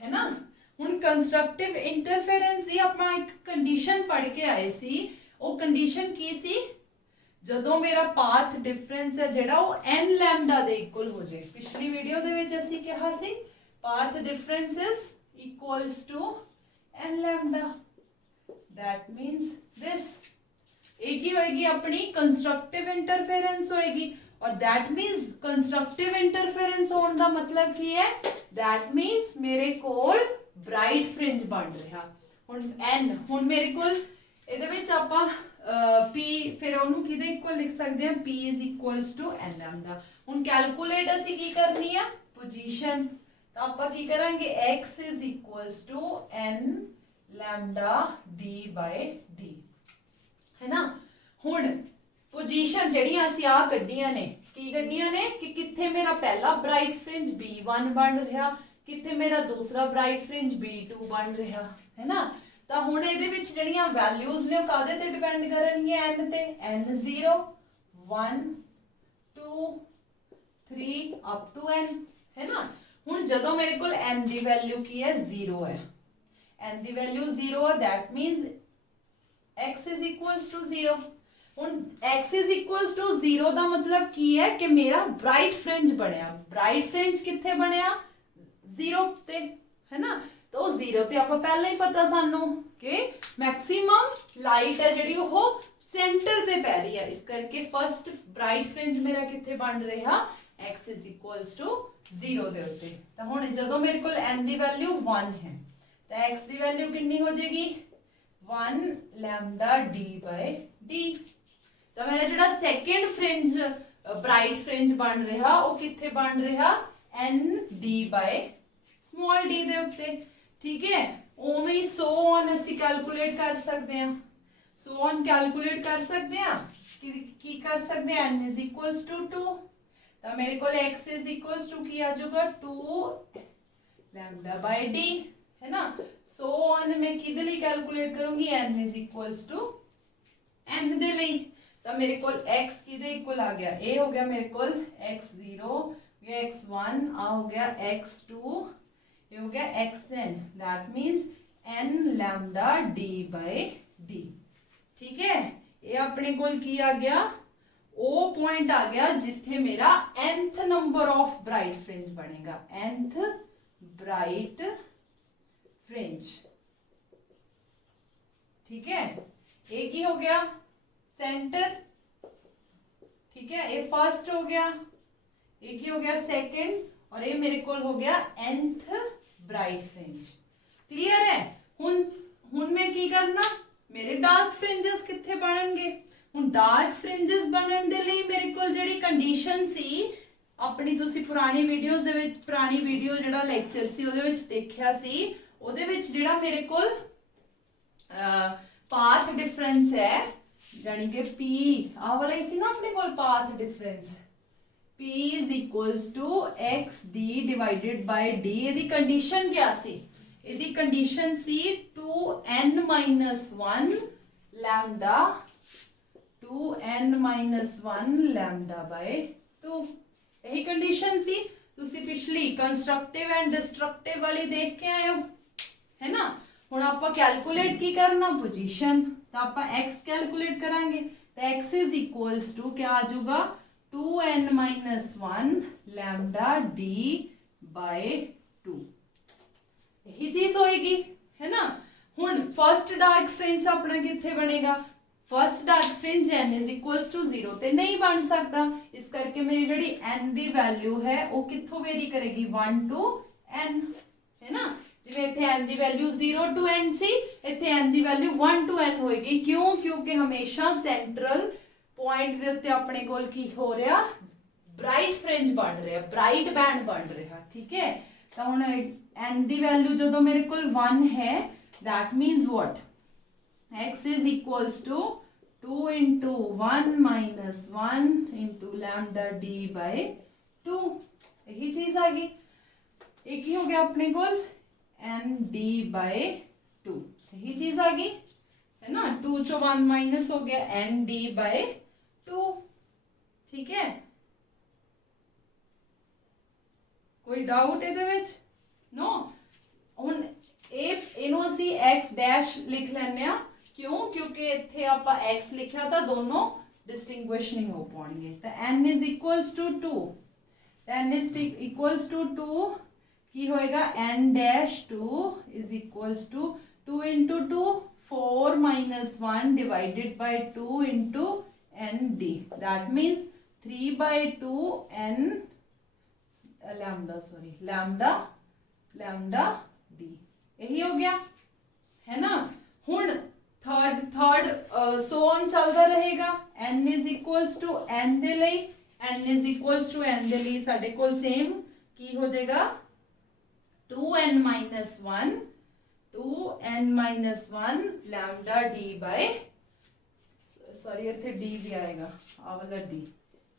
है ना? हुन कंस्ट्रक्टिव इंटरफेरेंस ये अपना एक कंडीशन पढ़ के आए सी। वो कंडीशन की सी? ਜਦੋਂ ਮੇਰਾ ਪਾਥ ਡਿਫਰੈਂਸ ਹੈ ਜਿਹੜਾ ਉਹ n ਲੈਮਡਾ ਦੇ ਇਕੁਅਲ ਹੋ ਜਾਏ। ਪਿਛਲੀ ਵੀਡੀਓ ਦੇ ਵਿੱਚ ਅਸੀਂ ਕਿਹਾ ਸੀ path difference is equals to n lambda, that means this एक ही होएगी अपनी कंस्ट्रक्टिव इंटरफेरेंस होएगी। और that means कंस्ट्रक्टिव इंटरफेरेंस होने का मतलब की है? that means मेरे कोल ब्राइट फ्रिंज बन रहा। हुन n हुन मेरे कोल ਇਹਦੇ ਵਿੱਚ ਆਪਾਂ p ਫਿਰ ਉਹਨੂੰ ਕਿਹਦੇ ਇਕੁਅਲ ਲਿਖ ਸਕਦੇ ਹਾਂ? p is equals to n lambda। ਹੁਣ ਕੈਲਕੂਲੇਟ ਅਸੀਂ ਕੀ ਕਰਨੀ ਆ? ਪੋਜੀਸ਼ਨ। ਤਾਂ ਆਪਾਂ ਕੀ ਕਰਾਂਗੇ? x is equals to n lambda d by d, है ना? ਹੁਣ ਪੋਜੀਸ਼ਨ ਜਿਹੜੀਆਂ ਅਸੀਂ ਆ ਕੱਢੀਆਂ ਨੇ, ਕੀ ਕੱਢੀਆਂ ਨੇ ਕਿ ਕਿੱਥੇ ਮੇਰਾ ਪਹਿਲਾ ਬ੍ਰਾਈਟ ਫ੍ਰਿੰਜ b1 ਬਣ ਰਿਹਾ, ਕਿੱਥੇ ਮੇਰਾ ਦੂਸਰਾ ਬ੍ਰਾਈਟ ਫ੍ਰਿੰਜ b2 ਬਣ ਰਿਹਾ, है ना? ਤਾਂ ਹੁਣ ਇਹਦੇ ਵਿੱਚ ਜਿਹੜੀਆਂ ਵੈਲਿਊਜ਼ ਨੇ ਉਹ ਕਾਹਦੇ ਤੇ ਡਿਪੈਂਡ ਕਰਨਗੀਆਂ? n ਤੇ। n0 1 2 3 ਅਪ ਟੂ n, है ना? ਹੁਣ ਜਦੋਂ ਮੇਰੇ ਕੋਲ n ਦੀ ਵੈਲਿਊ ਕੀ ਹੈ? 0 ਹੈ। n ਦੀ ਵੈਲਿਊ 0 ਹੈ, that means x is equals to 0। ਹੁਣ x is equals to 0 ਦਾ ਮਤਲਬ ਕੀ ਹੈ ਕਿ ਮੇਰਾ ਬ੍ਰਾਈਟ ਫ੍ਰਿੰਜ ਬਣਿਆ। ਬ੍ਰਾਈਟ ਫ੍ਰਿੰਜ ਕਿੱਥੇ ਬਣਿਆ? 0 ਤੇ, है ना? तो 0 ਤੇ ਆਪਾਂ ਪਹਿਲਾਂ ਹੀ ਪਤਾ ਸਾਨੂੰ ਕਿ ਮੈਕਸਿਮਮ ਲਾਈਟ ਹੈ ਜਿਹੜੀ ਉਹ ਸੈਂਟਰ ਤੇ ਪੈ ਰਹੀ ਹੈ, ਇਸ ਕਰਕੇ ਫਰਸਟ ਬ੍ਰਾਈਟ ਫ੍ਰਿੰਜ ਮੇਰਾ ਕਿੱਥੇ ਬਣ ਰਿਹਾ? x is equals to 0 ਦੇ ਉੱਤੇ। ਤਾਂ ਹੁਣ ਜਦੋਂ ਮੇਰੇ ਕੋਲ n ਦੀ ਵੈਲਿਊ 1 ਹੈ ਤਾਂ x ਦੀ ਵੈਲਿਊ ਕਿੰਨੀ ਹੋ ਜਾਏਗੀ? 1 lambda d by d। ਤਾਂ ਮੇਰਾ ਜਿਹੜਾ ਸੈਕੰਡ ਫ੍ਰਿੰਜ ਬ੍ਰਾਈਟ ਫ੍ਰਿੰਜ ਬਣ ਰਿਹਾ ਉਹ ਕਿੱਥੇ ਬਣ ਰਿਹਾ? n d by small d ਦੇ ਉੱਤੇ, ठीक है? उवें ही सो ऑन ਅਸੀਂ कैलकुलेट कर सकते हैं। सो ऑन कैलकुलेट कर सकते हैं की कर सकते हैं? n is equals to 2। तो मेरे को x is equals to की आ जाएगा 2 lambda by d, है ना? सो ऑन मैं किधर लिए कैलकुलेट करूंगी? n is equals to n दे लिए। तो मेरे को x किधर इक्वल आ गया? a हो गया मेरे को x0, ये x1 आ हो गया x2, ये हो गया xn, that means n lambda d by d। ठीक है? ये अपने कोल की आ गया? ओ पॉइंट आ गया जिथे मेरा nth number of bright fringe बनेगा, nth ब्राइट फ्रिंज। ठीक है? एक ही हो गया सेंटर, ठीक है? ये फर्स्ट हो गया, एक ही हो गया सेकंड, और ये मेरे को हो गया nth ब्राइट फ्रिंज। क्लियर है? हुन मैं की करना? मेरे डार्क फ्रिंजेस कितने बनणगे? हुन डार्क फ्रिंजेस बनण दे लई मेरे कोल जेडी कंडीशन सी अपनी तुसी पुरानी वीडियोस दे विच, पुरानी वीडियो जेड़ा लेक्चर सी ओदे विच देखिया सी, ओदे विच जेड़ा मेरे कोल पाथ डिफरेंस है यानी कि p आ वाला ही सी ना अपने कोल path difference, p is equals to xd divided by d। ਇਹਦੀ ਕੰਡੀਸ਼ਨ क्या सी? ਇਹਦੀ ਕੰਡੀਸ਼ਨ ਸੀ 2n minus 1 lambda 2n minus 1 lambda by 2। यही कंडीशन सी। ਤੁਸੀਂ ਪਿਛਲੀ ਕੰਸਟਰਕਟਿਵ ਐਂਡ ਡਿਸਟਰਕਟਿਵ ਵਾਲੀ ਦੇਖ ਕੇ ਆਏ ਹੋ, है ना? ਹੁਣ ਆਪਾਂ ਕੈਲਕੂਲੇਟ ਕੀ ਕਰਨਾ? ਪੋਜੀਸ਼ਨ। ਤਾਂ ਆਪਾਂ x ਕੈਲਕੂਲੇਟ ਕਰਾਂਗੇ ਤਾਂ x is equals to क्या आ जाऊगा? 2n minus 1 lambda d by 2। यही चीज होएगी, है ना? हुन फर्स्ट डार्क फ्रिंज अपना किथे बनेगा? First dark fringe n is equals to 0 ਤੇ नहीं बन सकता, इस करके मेरी ਜਿਹੜੀ n ਦੀ वैल्यू है वो कित्थों वेरी करेगी 1 to n, है ना। जिवें इत्थे n the value 0 to n सी, इत्थे n the value 1 to n होएगी। क्यों? क्योंकि हमेशा सेंट्रल पॉइंट दे उत्ते अपने कोल की हो रहा ब्राइट फ्रिंज बन रहा, ब्राइट बैंड बन रहा, ठीक है। तो हुण n ਦੀ वैल्यू जदों मेरे कोल 1 है, that means what, x is equals to 2 into 1 minus 1 into lambda d by 2, यही चीज आ गई। एक ही हो गया अपने कोल n d by 2, यही चीज आ गई, है ना। 2 चो 1 माइनस हो गया n d by 2, ठीक है। कोई डाउट ਇਹਦੇ ਵਿੱਚ? नो। ਹੁਣ ਇਹਨੂੰ ਅਸੀਂ x डैश लिख ਲੈਣੇ ਆ, क्यों? क्योंकि इत्थे आपां x लिखिया तो दोनों डिस्टिंग्विश नहीं हो पाएंगे। तो n is equals to 2, n is equals to 2 की होएगा n dash 2 is equals to 2 into 2 4 minus 1 divided by 2 into n d, that means 3 by 2 n lambda lambda d, यही हो गया, है ना। हुण थर्ड सो ऑन चलता रहेगा। n is equals to n दे लई, n is equals to n दे लई साडे कोल सेम की हो जाएगा 2n minus 1 lambda d by, sorry इत्थे d भी आएगा, आ वाला d,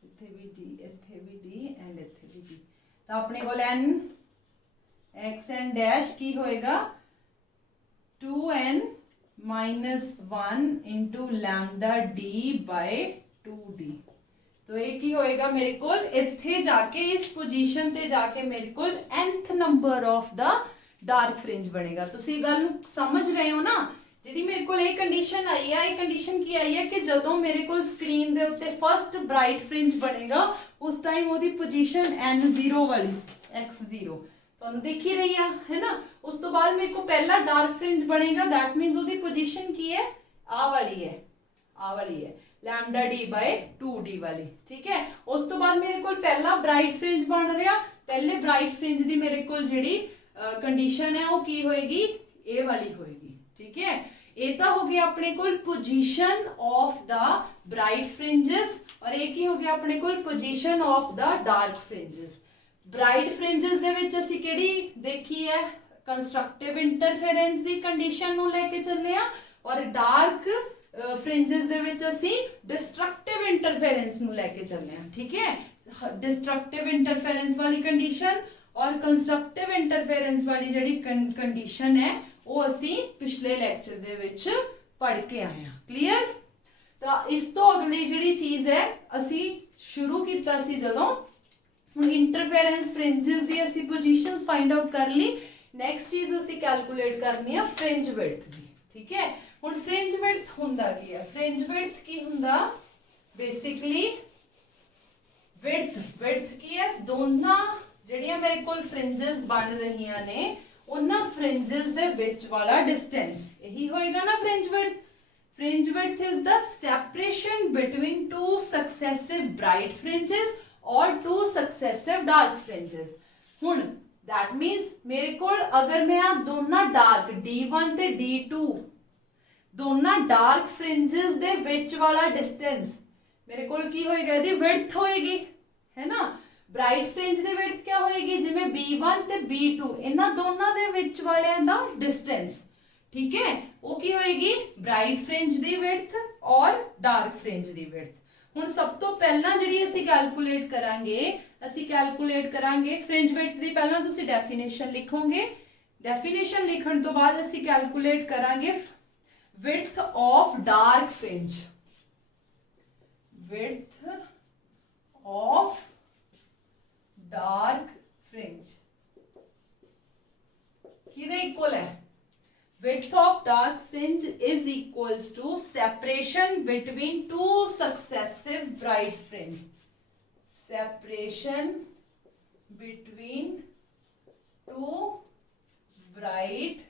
इत्थे भी d, इत्थे भी d एंड इत्थे भी d। तो अपने कोल n x n डैश की होएगा 2n minus 1 into lambda D by 2d। तो एक ही होएगा मेरे कोल इत्थे जाके इस पोजीशन ते जाके मेरे कोल nth number of the dark fringe बनेगा। तुसी गल समझ रहे हो ना। जिहड़ी मेरे कोल ये कंडीशन आई है, ये कंडीशन की आई है कि जदों मेरे कोल स्क्रीन दे उत्ते फर्स्ट ब्राइट फ्रिंज बनेगा उस टाइम ओदी पोजीशन n0 वाली x0 तो दिख ही रही है ना। उस तो बाद मेरे को पहला डार्क फ्रिंज बनेगा, दैट मीन्स उसकी पोजीशन की है आ वाली है लैम्डा डी बाय 2d वाली, ठीक है। उस तो बाद मेरे को पहला ब्राइट फ्रिंज बन रहा, पहले ब्राइट फ्रिंज दी मेरे को जिहड़ी कंडीशन है वो की होएगी ए वाली होएगी, ठीक है। ये तो हो गया अपने को position of the bright fringes और एक ही हो गया अपने को position of the dark fringes. Bright fringes दे विच असीं किहड़ी देखी है, कंस्ट्रक्टिव इंटरफेरेंस दी कंडीशन नूं लेके चले आ और डार्क फ्रिंजेस दे विच असीं डिस्ट्रक्टिव इंटरफेरेंस नूं लेके चले आ, ठीक है। डिस्ट्रक्टिव इंटरफेरेंस वाली कंडीशन और कंस्ट्रक्टिव इंटरफेरेंस वाली जिहड़ी कंडीशन है वो असीं पिछले लेक्चर दे विच पढ़ के आए हां, क्लीयर। तो इस तो अगली जिहड़ी चीज है असीं शुरू कीता सी जदों ਹੁਣ इंटरफेरेंस फ्रिंजेस दी ਅਸੀਂ पोजीशंस फाइंड आउट कर ली। नेक्स्ट चीज ਅਸੀਂ कैलकुलेट करनी है फ्रिंज विड्थ दी, ठीक है। ਹੁਣ फ्रिंज विड्थ ਹੁੰਦਾ ਕੀ ਹੈ, फ्रिंज विड्थ ਕੀ ਹੁੰਦਾ बेसिकली विड्थ ਕੀ ਹੈ, ਦੋਨਾਂ ਜਿਹੜੀਆਂ ਮੇਰੇ ਕੋਲ फ्रिंजेस बन रहीਆਂ ਨੇ ਉਹਨਾਂ फ्रिंजेस ਦੇ ਵਿੱਚ ਵਾਲਾ डिस्टेंस यही होएगा ना fringe width. Fringe width is the separation between two successive bright fringes और टू सक्सेसिव डार्क फ्रिंजेस। हुण दैट मीन्स मेरे को अगर मैं आ दोनों डार्क D1 ते D2 दोनों डार्क फ्रिंजेस दे विच वाला डिस्टेंस मेरे को की होएगा, इहदी विड्थ होएगी, है ना। ब्राइट फ्रिंज दे विड्थ क्या होएगी, जिवें B1 ते B2 इन्हां दोनों दे विच वालियां दा डिस्टेंस, ठीक है, वो की होएगी ब्राइट फ्रिंज दी विड्थ और डार्क फ्रिंज दी विड्थ। हुण सब तो पहला जिहड़ी असीं कैलकुलेट करांगे फ्रिंज विड्थ दी पहला तुसीं डेफिनेशन लिखोगे, डेफिनेशन लिखण तो बाद असीं कैलकुलेट करांगे width of dark fringe, width of dark fringe किहदे इक्वल है, width of dark fringe is equals to separation between two successive bright fringe, separation between two bright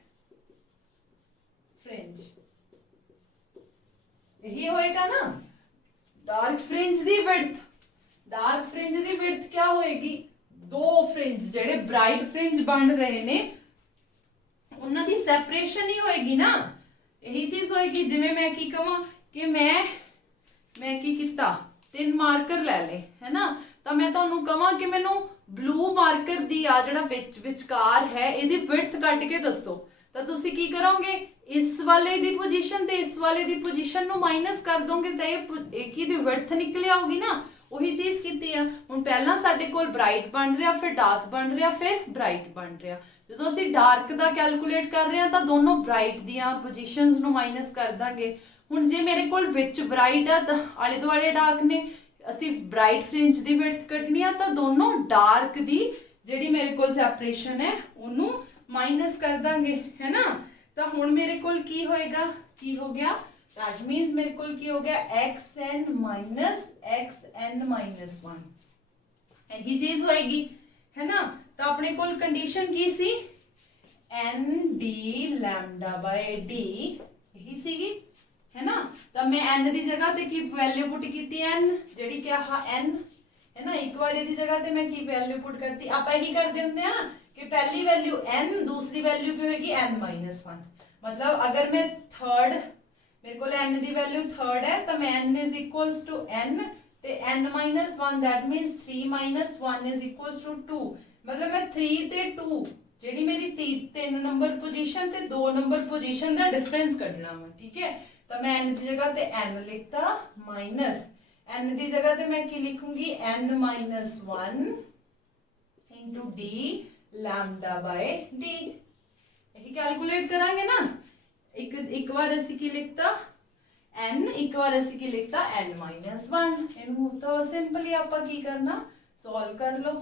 fringe, यही होएगा ना। डार्क फ्रिंज दी विड्थ, डार्क फ्रिंज दी width क्या होएगी, दो fringe जेडे bright fringe बन रहे ने उन्हां दी सैपरेशन ही होएगी ना। यही चीज होएगी जिवें मैं की कहां कि मैं की कीता 3 मार्कर ले ले है ना, तो मैं तुहानूं कहां कि मैनू ब्लू मार्कर दी आ जिहड़ा विचकार है इहदी विड्थ कट के दसो, तो तुसी की करोगे इस वाले दी पोजीशन ते इस वाले दी पोजीशन नु माइनस कर दोगे तो एक ही दी विड्थ निकल आओगी ना। वही चीज कीती है। हुण पहला साडे कोल ब्राइट बन रहा, फिर डार्क बन रहा, फिर ब्राइट बन रहा। जो असीं डार्क दा कैलकुलेट कर रहे हैं तो दोनों ब्राइट दियां पोजीशनस नु माइनस कर दांगे। हुण जे मेरे कोल विच ब्राइट आ तो आले दुआले डार्क ने, असीं ब्राइट फ्रिंज दी विड्थ कटनी है तो दोनों डार्क दी जिहड़ी मेरे कोल सैपरेशन है उन्होंने माइनस कर देंगे है ना। तो हुण मेरे कोल की होएगा, की हो गया, दैट मीन्स मेरे कोल की हो गया xn माइनस xn माइनस 1, यही चीज होएगी है ना। तो अपने कोल कंडीशन की सी n d lambda by d यही सीगी है ना। तो मैं n दी जगह ते की वैल्यू पुट कीती n जेडी क्या हा n है ना, एक बार दी जगह ते मैं की वैल्यू पुट करती, आप यही कर देते हैं ना कि पहली वैल्यू n, दूसरी वैल्यू की होगी n माइनस 1। मतलब अगर मैं थर्ड, मेरे को n दी वैल्यू थर्ड है तो मैं n is equals to n ते n minus 1 that means 3 minus 1 is equals to 2। मतलब मैं 3 ते 2 जेडी मेरी 3 नंबर पोजीशन ते 2 नंबर पोजीशन का डिफरेंस कढना वा, ठीक है। तो मैं n की जगह ते n लिखता माइनस n की जगह ते मैं की लिखूंगी n minus 1 into d lambda by d। यही कैलकुलेट करांगे ना। एक बार असी की लिखता n, एक बार असी की लिखता n माइनस 1। इनू तो सिंपली आपा की करना, सॉल्व कर लो।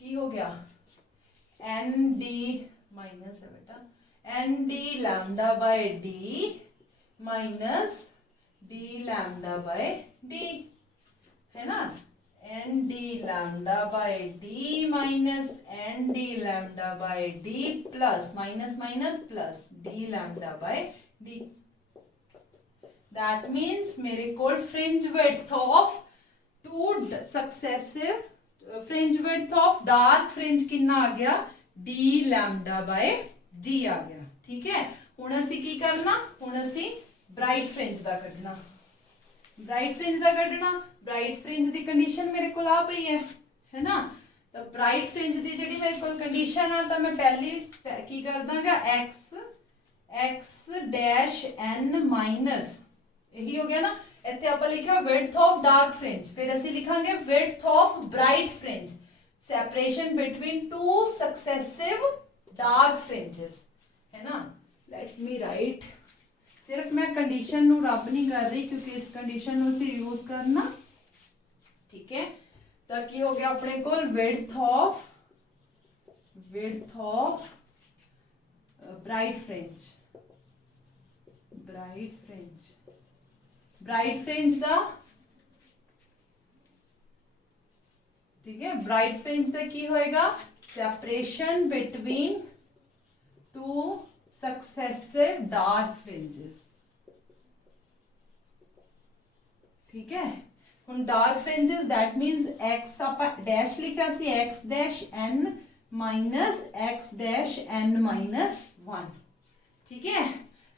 की हो गया n d माइनस है बेटा n d lambda by d minus d lambda by d है ना। n d lambda by d minus n d lambda by d plus minus minus plus d lambda by d। That means मेरे को fringe width of 2 successive fringe width of dark fringe कितना आ गया d lambda by d आ गया, ठीक है। हुण असी की करना, हुण असी ब्राइट फ्रिंज दा कढना, ब्राइट फ्रिंज दा कढना। ब्राइट फ्रिंज दी कंडीशन मेरे को आ पई है ना। तो ब्राइट फ्रिंज दी जेडी मेरे को कंडीशन आ तो मैं पहली की कर Danga x dash n minus, यही हो गया ना। इत्थे आपां लिखिया विड्थ ऑफ डार्क फ्रिंज, फिर असी लिखांगे width of bright fringe, separation between 2 successive dark fringes है ना। लेट मी राइट, सिर्फ मैं कंडीशन नु रब नहीं कर रही क्योंकि इस कंडीशन नु सी यूज करना, ठीक है। तो की हो गया अपने को width of bright fringe, bright fringe दा, ठीक है। ब्राइट फ्रिंज दा की होएगा separation between 2 successive dark fringes, ठीक है। हुण dark fringes that means x आप डैश लिखा सी x dash n minus x dash n minus 1, ठीक है।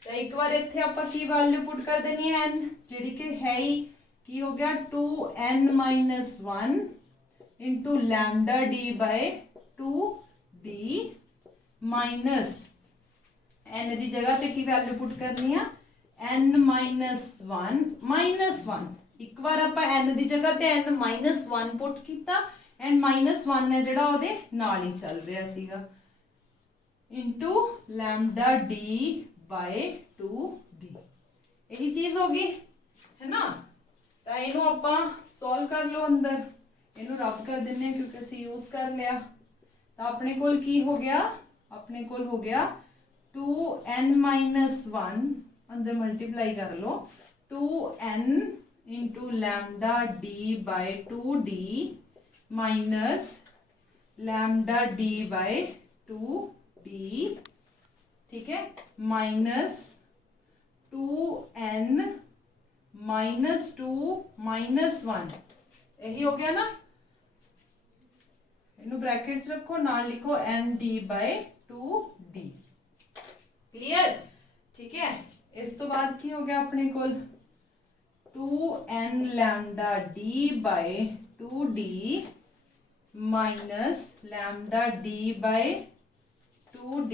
तो एक बार इत्थे आपां की वैल्यू पुट कर देनी है n जिहड़ी कि है ही की हो गया 2n minus 1 into lambda d by 2d minus n की जगह पे की वैल्यू पुट करनी है n माइनस 1 एक बार आप n की जगह ते n माइनस 1 पुट किया एंड माइनस 1 है जिहड़ा ओहदे नाल ही चल रहा सीगा into lambda d by 2d, यही चीज होगी है ना। तो इनू आपां सॉल्व कर लो, अंदर इनू रब कर देने क्योंकि असी यूज कर लिया। तो अपने कोल की हो गया, अपने कोल हो गया 2n माइनस 1 अंदर मल्टीप्लाई कर लो 2n into lambda d by 2d minus lambda d by 2d, ठीक है, माइनस 2n -2 -1 यही हो गया ना। इनू ब्रैकेट्स रखो, नाल लिखो ND/2D। क्लियर? ठीक है। इस तो बाद की हो गया अपने कोल 2n lambda D/2D minus lambda D/2D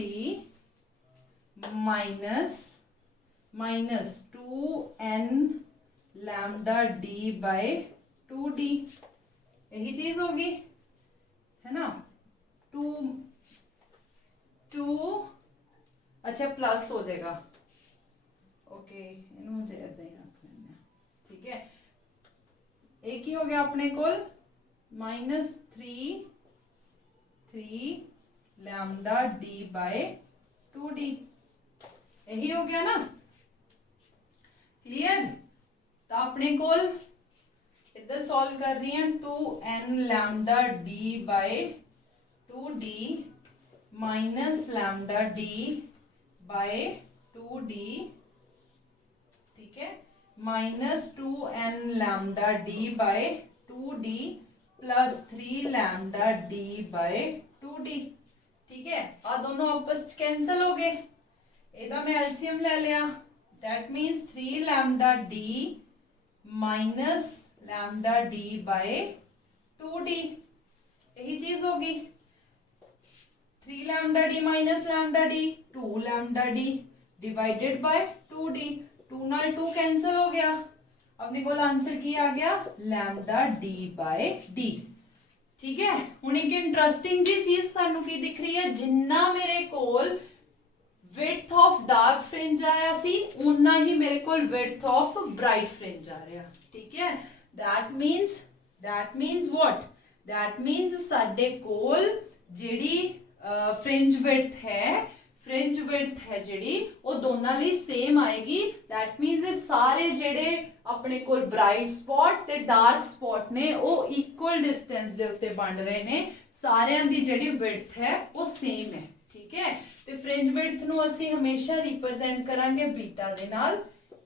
minus 2n lambda D/2D। यही चीज होगी, है ना। 2 अच्छा प्लस हो जाएगा। ओके, इन्हों मुझे ऐसे ही रख लेना। ठीक है, एक ही हो गया अपने कोल -3 लैम्डा D/2D। यही हो गया ना। क्लियर? तो अपने कोल इधर सॉल्व कर रही हैं 2n lambda D/2D minus lambda D/2D। ठीक है, minus 2n lambda D/2D plus 3 lambda D/2D। ठीक है, आ दोनों आपस कैंसल हो गए। इधर मैं एलसीएम ले लिया, that means 3 lambda D minus lambda D/2D। यही चीज होगी। 3 lambda D minus lambda D 2 lambda D divided by 2D। 2 नाल 2 कैंसिल हो गया। अपने को आंसर की आ गया लैम्डा D/D। ठीक है, हुण एक इंटरेस्टिंग जी चीज सानू की दिख रही है, जिन्ना मेरे कोल विड्थ ऑफ डार्क फ्रिंज आया सी उन्ना ही मेरे कोल विड्थ ऑफ ब्राइट फ्रिंज आ रहा। ठीक है, that means what? That means साडे कोल जिहड़ी फ्रिंज विड्थ है जिहड़ी वो दोनों लिए सेम आएगी। दैट मीन्स ये सारे जिहड़े अपने कोल ब्राइट स्पॉट ते डार्क स्पॉट ने वो इक्वल डिस्टेंस दे उत्ते बन रहे ने। सारियां दी जिहड़ी विड्थ है वो सेम है। ठीक है, ते फ्रिंज विड्थ नू असीं हमेशा रिप्रेजेंट करांगे बीटा दे नाल।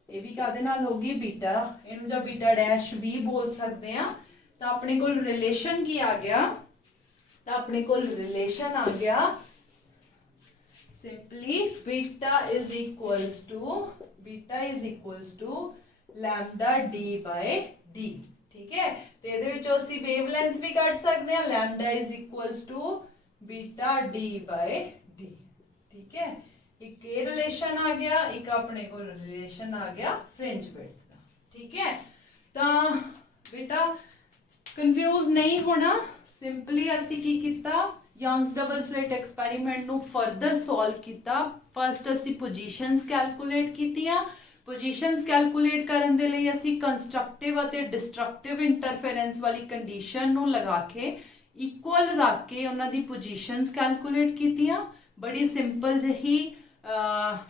ये भी कादे नाल होगी बीटा, इनू जां बीटा डैश भी बोल सकते हैं। तो अपने कोल रिलेशन की आ गया, तो अपने कोल रिलेशन आ गया simply beta is equals to lambda D/D। ठीक है, तो ਇਹਦੇ ਵਿੱਚੋਂ ਅਸੀਂ वेवलेंथ भी ਕੱਢ सकते हैं, lambda is equals to beta D/D। ठीक है, एक ये रिलेशन आ गया, एक अपने को रिलेशन आ गया फ्रिंज विड्थ का। ठीक है, तो बेटा कंफ्यूज नहीं होना। सिंपली असी की किया, यंग्स डबल स्लिट एक्सपेरिमेंट नू फर्दर सॉल्व किया। फर्स्ट असी पोजीशंस कैलकुलेट कीतियां। पोजीशंस कैलकुलेट करन दे लई असी कंस्ट्रक्टिव अते डिस्ट्रक्टिव इंटरफेरेंस वाली कंडीशन नू लगा के इक्वल रख के उन्हां दी पोजीशंस कैलकुलेट कीतियां। बड़ी सिंपल जही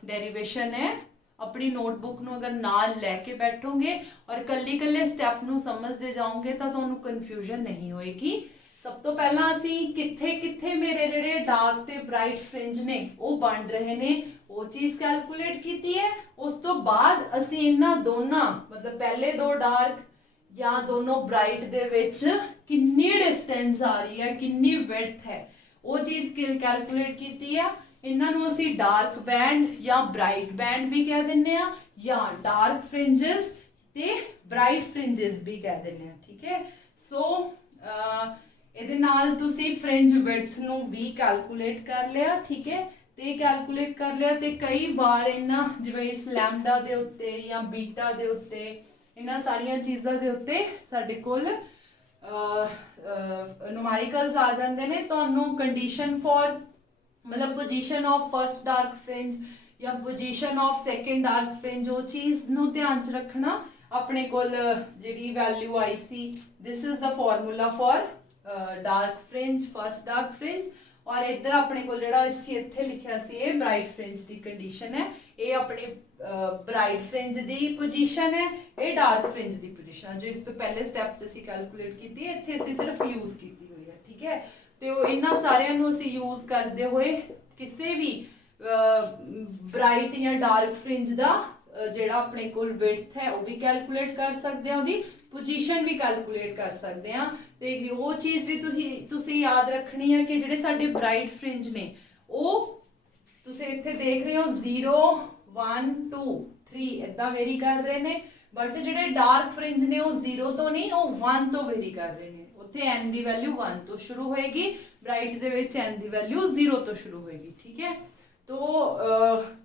डेरिवेशन है। अपनी नोटबुक नू अगर नाल लैके बैठोगे और कल्ले कल्ले स्टैप नू समझते जाओगे तो तुहानू कन्फ्यूजन नहीं होएगी। सब तो पहला असी किथे किथे मेरे जेडे डार्क ते ब्राइट फ्रिंज ने वो बन रहे ने वो चीज कैलकुलेट कीती है। उस तो बाद असी इन्हां दोनों मतलब पहले दो डार्क या दोनों ब्राइट दे विच कितनी डिस्टेंस आ रही है, कितनी विड्थ है, वो चीज कैलकुलेट कीती है। इन्हां नू असी डार्क बैंड या ब्राइट बैंड भी कह दिन्ने आ, या डार्क फ्रिंजेस ते ब्राइट फ्रिंजेस भी कह दिन्ने आ। ठीक है, सो ਇਹਦੇ ਨਾਲ ਤੁਸੀਂ फ्रिंज विड्थ ਨੂੰ भी कैलकुलेट कर लिया। ठीक है, ਤੇ कैलकुलेट कर लिया ਤੇ कई बार इन्हां ਜਿਵੇਂ ਇਸ ਲੈਮਡਾ ਦੇ ਉੱਤੇ ਜਾਂ ਬੀਟਾ ਦੇ ਉੱਤੇ ਇਹਨਾਂ ਸਾਰੀਆਂ ਚੀਜ਼ਾਂ ਦੇ ਉੱਤੇ ਸਾਡੇ ਕੋਲ न्यूमेरिकल्स आ जाते हैं। ਤੁਹਾਨੂੰ कंडीशन फॉर मतलब position of first dark fringe या position of second dark fringe वो चीज़ नू ध्यान च रखना। अपने कोल जिहड़ी वैल्यू आई सी, this is the formula for dark fringe, first dark fringe. और इधर अपने को जिहड़ा इत्थे लिखिया सी ये ब्राइट फ्रिंज की कंडीशन है। ये अपनी ब्राइट फ्रिंज की पोजीशन है, ये डार्क फ्रिंज की पोजीशन जो इस तो पहले स्टैप च असीं कैलकुलेट की, इत्थे असीं सिर्फ यूज की हुई है। ठीक है, तो इन्हां सारियां नूं असीं यूज करते हुए किसी भी ब्राइट या डार्क फ्रिंज का ਜਿਹੜਾ ਆਪਣੇ ਕੋਲ width ਹੈ ਉਹ ਵੀ ਕੈਲਕੂਲੇਟ ਕਰ ਸਕਦੇ ਆ, ਉਹਦੀ ਪੋਜੀਸ਼ਨ ਵੀ ਕੈਲਕੂਲੇਟ ਕਰ ਸਕਦੇ ਆ। ਤੇ ਉਹ ਚੀਜ਼ ਵੀ ਤੁਸੀਂ ਯਾਦ ਰੱਖਣੀ ਹੈ ਕਿ ਜਿਹੜੇ ਸਾਡੇ ਬ੍ਰਾਈਟ ਫ੍ਰਿੰਜ ਨੇ ਉਹ ਤੁਸੀਂ ਇੱਥੇ ਦੇਖ ਰਹੇ ਹੋ 0 1 2 3 ਇਦਾਂ ਵੇਰੀ ਕਰ ਰਹੇ ਨੇ, ਬਟ ਜਿਹੜੇ ਡਾਰਕ ਫ੍ਰਿੰਜ ਨੇ ਉਹ 0 ਤੋਂ ਨਹੀਂ, ਉਹ 1 ਤੋਂ ਵੇਰੀ ਕਰ ਰਹੇ ਨੇ। ਉੱਥੇ n ਦੀ ਵੈਲਿਊ 1 ਤੋਂ ਸ਼ੁਰੂ ਹੋਏਗੀ, ਬ੍ਰਾਈਟ ਦੇ ਵਿੱਚ n ਦੀ ਵੈਲਿਊ 0 ਤੋਂ ਸ਼ੁਰੂ ਹੋਏਗੀ। ਠੀਕ ਹੈ, तो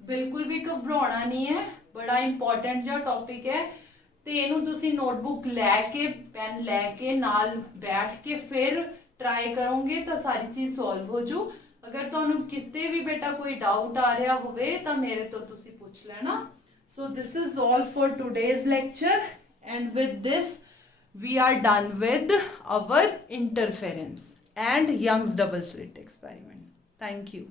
बिल्कुल भी घबराना नहीं है, बड़ा इंपॉर्टेंट जिहा टॉपिक है। तो इनू तुसी नोटबुक लैके पेन लैके नाल बैठ के फिर ट्राई करोगे तो सारी चीज़ सॉल्व हो जू। अगर तुहानू किते भी बेटा कोई डाउट आ रहा होवे तो मेरे तो तुसी पूछ लेना। So this is all for today's lecture and with this we are done with our interference and Young's double slit experiment. Thank you.